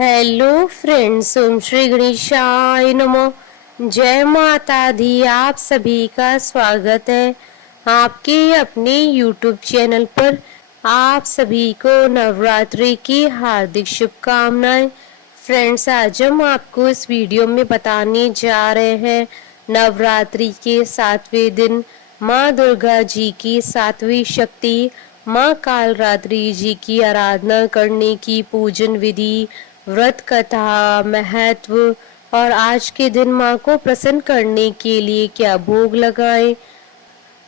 Hello friends, ओम श्री गणेशाय नमः। जय माता दी। आप सभी का स्वागत है आपके अपने यूट्यूब चैनल पर। आप सभी को नवरात्रि की हार्दिक शुभकामनाएं। फ्रेंड्स, आज हम आपको इस वीडियो में बताने जा रहे हैं नवरात्रि के 7वें दिन माँ दुर्गा जी की 7वीं शक्ति माँ कालरात्रि जी की आराधना करने की पूजन विधि, व्रत कथा, महत्व और आज के दिन माँ को प्रसन्न करने के लिए क्या भोग लगाएं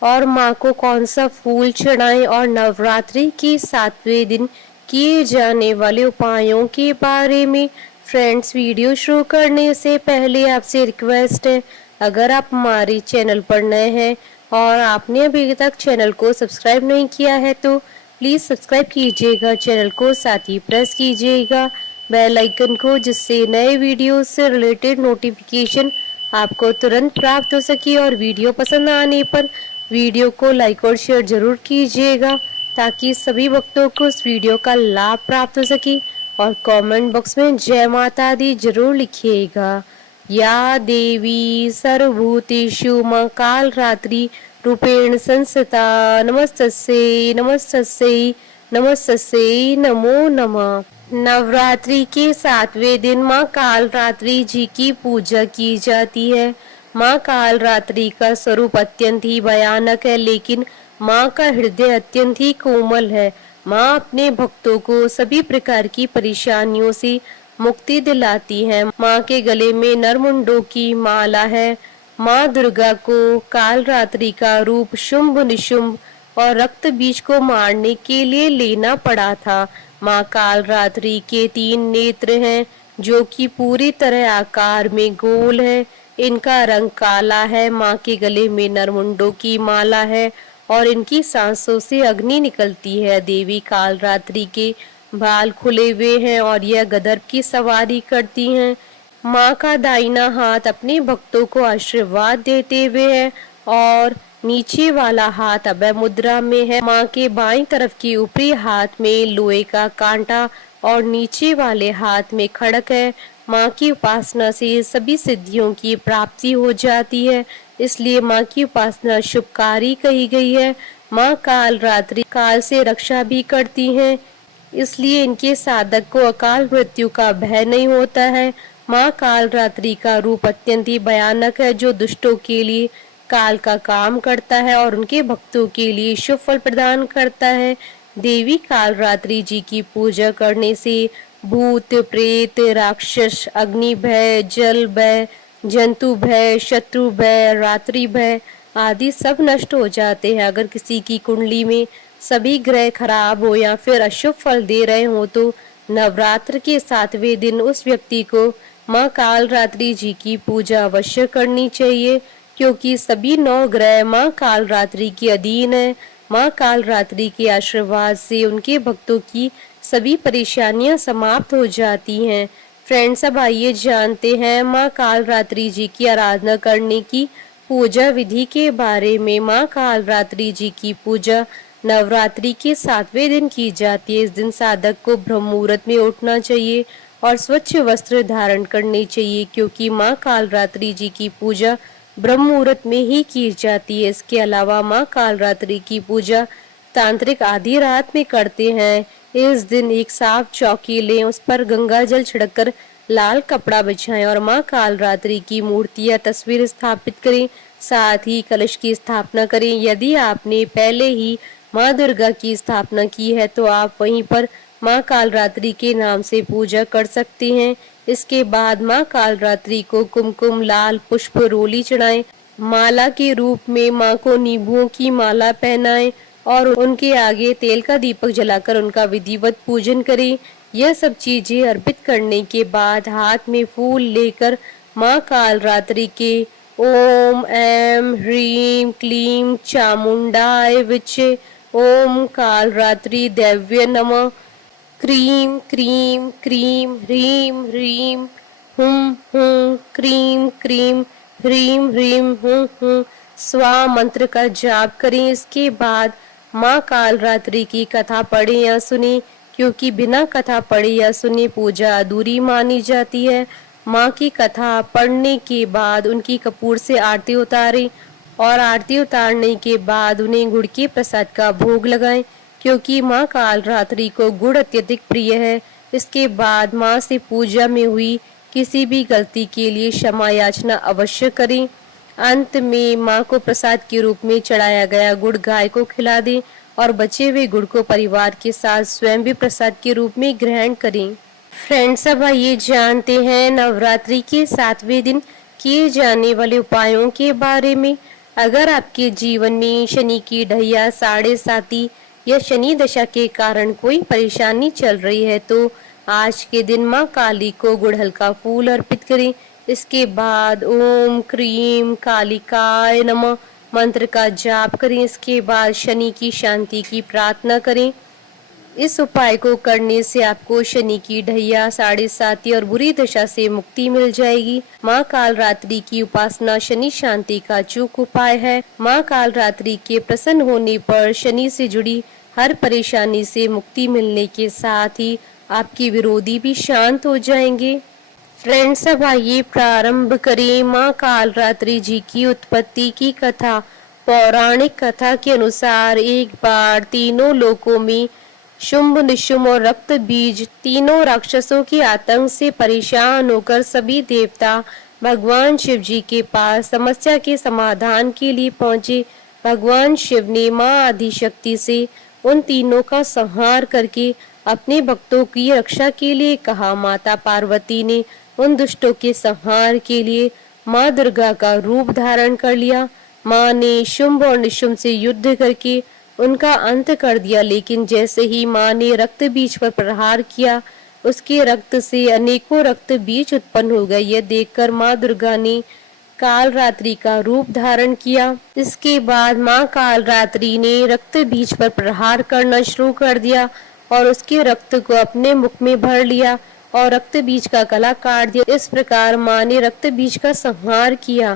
और माँ को कौन सा फूल चढ़ाएं और नवरात्रि के 7वें दिन किए जाने वाले उपायों के बारे में। फ्रेंड्स, वीडियो शुरू करने से पहले आपसे रिक्वेस्ट है, अगर आप हमारे चैनल पर नए हैं और आपने अभी तक चैनल को सब्सक्राइब नहीं किया है तो प्लीज़ सब्सक्राइब कीजिएगा चैनल को, साथ ही प्रेस कीजिएगा बेल आइकन को, जिससे नए वीडियो से रिलेटेड नोटिफिकेशन आपको तुरंत प्राप्त हो सके। और वीडियो पसंद आने पर वीडियो को लाइक और शेयर जरूर कीजिएगा ताकि सभी भक्तों को इस वीडियो का लाभ प्राप्त हो सके। और कमेंट बॉक्स में जय माता दी जरूर लिखिएगा। या देवी सर्वभूतेषु मां कालरात्रि रूपेण संस्थिता नमस्तस्यै नमस्तस्यै नमस्तस्यै नमो नमः। नवरात्रि के 7वें दिन माँ कालरात्रि जी की पूजा की जाती है। माँ कालरात्रि का स्वरूप अत्यंत ही भयानक है, लेकिन माँ का हृदय अत्यंत ही कोमल है। माँ अपने भक्तों को सभी प्रकार की परेशानियों से मुक्ति दिलाती है। माँ के गले में नरमुंडों की माला है। माँ दुर्गा को कालरात्रि का रूप शुंभ निशुंभ और रक्त बीज को मारने के लिए लेना पड़ा था। माँ कालरात्रि के 3 नेत्र हैं जो कि पूरी तरह आकार में गोल है। इनका रंग काला है। माँ के गले में नरमुंडों की माला है और इनकी सांसों से अग्नि निकलती है। देवी कालरात्रि के बाल खुले हुए हैं और यह गदर की सवारी करती हैं। माँ का दाहिना हाथ अपने भक्तों को आशीर्वाद देते हुए है और नीचे वाला हाथ अभय मुद्रा में है। माँ के बाईं तरफ की ऊपरी हाथ में लोहे का कांटा और नीचे वाले हाथ में खड़क है। माँ की उपासना से सभी सिद्धियों की प्राप्ति हो जाती है, इसलिए माँ की उपासना शुभकारी कही गई है। माँ कालरात्रि काल से रक्षा भी करती हैं, इसलिए इनके साधक को अकाल मृत्यु का भय नहीं होता है। माँ कालरात्रि का रूप अत्यंत ही भयानक है, जो दुष्टों के लिए काल का काम करता है और उनके भक्तों के लिए शुभ फल प्रदान करता है। देवी कालरात्रि जी की पूजा करने से भूत प्रेत राक्षस अग्नि भय जल भय जंतु भय शत्रु भय रात्रि भय आदि सब नष्ट हो जाते हैं। अगर किसी की कुंडली में सभी ग्रह खराब हो या फिर अशुभ फल दे रहे हो तो नवरात्र के 7वें दिन उस व्यक्ति को माँ कालरात्रि जी की पूजा अवश्य करनी चाहिए, क्योंकि सभी 9 ग्रह माँ कालरात्रि के अधीन है। माँ कालरात्रि के आशीर्वाद से उनके भक्तों की सभी परेशानियां समाप्त हो जाती हैं। फ्रेंड्स, अब आइए जानते हैं माँ कालरात्रि जी की आराधना करने की पूजा विधि के बारे में। माँ कालरात्रि जी की पूजा नवरात्रि के 7वें दिन की जाती है। इस दिन साधक को ब्रह्म मुहूर्त में उठना चाहिए और स्वच्छ वस्त्र धारण करने चाहिए, क्योंकि माँ कालरात्रि जी की पूजा ब्रह्म मुहूर्त में ही की जाती है। इसके अलावा माँ कालरात्रि की पूजा तांत्रिक आधी रात में करते हैं। इस दिन एक साफ चौकी लें, उस पर गंगा जल छिड़ककर लाल कपड़ा बिछाएं और माँ कालरात्रि की मूर्ति या तस्वीर स्थापित करें। साथ ही कलश की स्थापना करें। यदि आपने पहले ही माँ दुर्गा की स्थापना की है तो आप वहीं पर माँ कालरात्रि के नाम से पूजा कर सकते हैं। इसके बाद माँ कालरात्रि को कुमकुम लाल पुष्प रोली चढ़ाएं। माला के रूप में माँ को नींबुओं की माला पहनाएं और उनके आगे तेल का दीपक जलाकर उनका विधिवत पूजन करें। यह सब चीजें अर्पित करने के बाद हाथ में फूल लेकर माँ कालरात्रि के ओम ऐं ह्रीं क्लीं चामुंडाय विचे ओम कालरात्रि दैव्य नमः क्रीं क्रीं क्रीं ह्रीं ह्रीं हुं हुं क्रीं क्रीं ह्रीं ह्रीं हुं हुं स्वा मंत्र का जाप करें। इसके बाद माँ कालरात्रि की कथा पढ़ें या सुने। क्योंकि बिना कथा पढ़े या सुने पूजा अधूरी मानी जाती है। माँ की कथा पढ़ने के बाद उनकी कपूर से आरती उतारें और आरती उतारने के बाद उन्हें गुड़ के प्रसाद का भोग लगाएं, क्योंकि माँ कालरात्रि को गुड़ अत्यधिक प्रिय है। इसके बाद माँ से पूजा में हुई किसी भी गलती के लिए क्षमा याचना अवश्य करें। अंत में माँ को प्रसाद के रूप में चढ़ाया गया गुड़ गाय को खिला दें और बचे हुए गुड़ को परिवार के साथ स्वयं भी प्रसाद के रूप में ग्रहण करें। फ्रेंड्स, अब आइए जानते हैं नवरात्रि के 7वें दिन किए जाने वाले उपायों के बारे में। अगर आपके जीवन में शनि की ढैया, साढ़े साती या शनि दशा के कारण कोई परेशानी चल रही है तो आज के दिन माँ काली को गुड़हल का फूल अर्पित करें। इसके बाद ओम क्रीम कालिकाय नमः मंत्र का जाप करें। इसके बाद शनि की शांति की प्रार्थना करें। इस उपाय को करने से आपको शनि की ढैया, साढ़े साती और बुरी दशा से मुक्ति मिल जाएगी। माँ कालरात्रि की उपासना शनि शांति का अचूक उपाय है। माँ कालरात्रि के प्रसन्न होने पर शनि से जुड़ी हर परेशानी से मुक्ति मिलने के साथ ही आपके विरोधी भी शांत हो जाएंगे। फ्रेंड्स, अब आइए प्रारंभ करें माँ कालरात्रि जी की उत्पत्ति की कथा। पौराणिक कथा के अनुसार एक बार तीनों लोकों में शुंभ, निशुंभ और रक्त बीज तीनों राक्षसों के आतंक से परेशान होकर सभी देवता भगवान शिव जी के पास समस्या के समाधान के लिए पहुंचे। भगवान शिव ने माँ आदिशक्ति से उन तीनों का संहार करके अपने भक्तों की रक्षा के लिए कहा। माता पार्वती ने उन दुष्टों के संहार के लिए माँ दुर्गा का रूप धारण कर लिया। माँ ने शुंभ और निशुंभ से युद्ध करके उनका अंत कर दिया, लेकिन जैसे ही माँ ने रक्त बीज पर प्रहार किया, उसके रक्त से अनेकों रक्त बीज उत्पन्न हो गए। यह देखकर माँ दुर्गा ने कालरात्रि का रूप धारण किया। इसके बाद माँ कालरात्रि ने रक्त बीज पर प्रहार करना शुरू कर दिया और उसके रक्त को अपने मुख में भर लिया और रक्त बीज का गला काट दिया। इस प्रकार माँ ने रक्त बीज का संहार किया।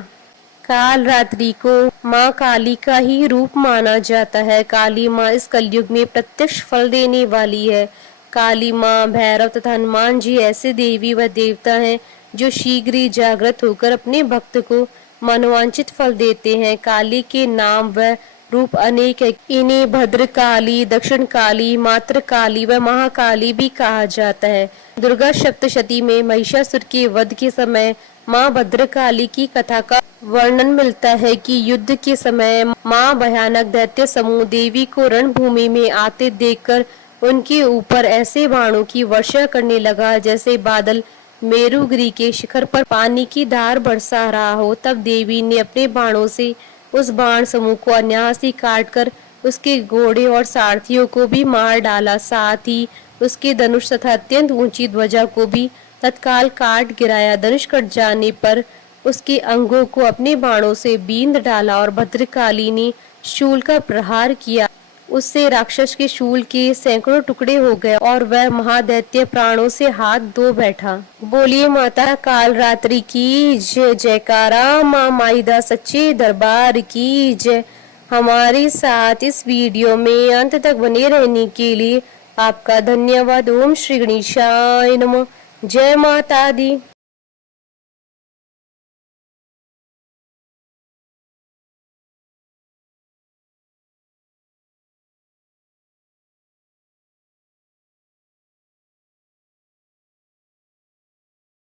कालरात्रि को माँ काली का ही रूप माना जाता है। काली माँ इस कलयुग में प्रत्यक्ष फल देने वाली है। काली माँ, भैरव तथा हनुमान जी ऐसे देवी व देवता हैं जो शीघ्र ही जागृत होकर अपने भक्त को मनोवांछित फल देते हैं। काली के नाम व रूप अनेक है। इन्हें भद्रकाली, दक्षिण काली, मात्र काली व महाकाली भी कहा जाता है। दुर्गा सप्तशती में महिषासुर के वध के समय माँ भद्रकाली की कथा का वर्णन मिलता है कि युद्ध के समय माँ भयानक दैत्य समूह देवी को रणभूमि में आते देखकर उनके ऊपर ऐसे बाणों की वर्षा करने लगा जैसे बादल मेरुगिरी के शिखर पर पानी की धार बरसा रहा हो। तब देवी ने अपने बाणों से उस बाण समूह को अनायास ही काट कर उसके घोड़े और सारथियों को भी मार डाला। साथ ही उसके धनुष तथा अत्यंत ऊंची ध्वजा को भी तत्काल काट गिराया। धनुष कट जाने पर उसके अंगों को अपने बाणों से बींध डाला और भद्रकाली ने शूल का प्रहार किया। उससे राक्षस के शूल के सैकड़ों टुकड़े हो गए और वह महादैत्य प्राणों से हाथ धो बैठा। बोलिए माता कालरात्रि की जय। जयकारा माँ माईदा सच्चे दरबार की जय। हमारे साथ इस वीडियो में अंत तक बने रहने के लिए आपका धन्यवाद। ओम श्री गणेशाय नमः। जय माता दी।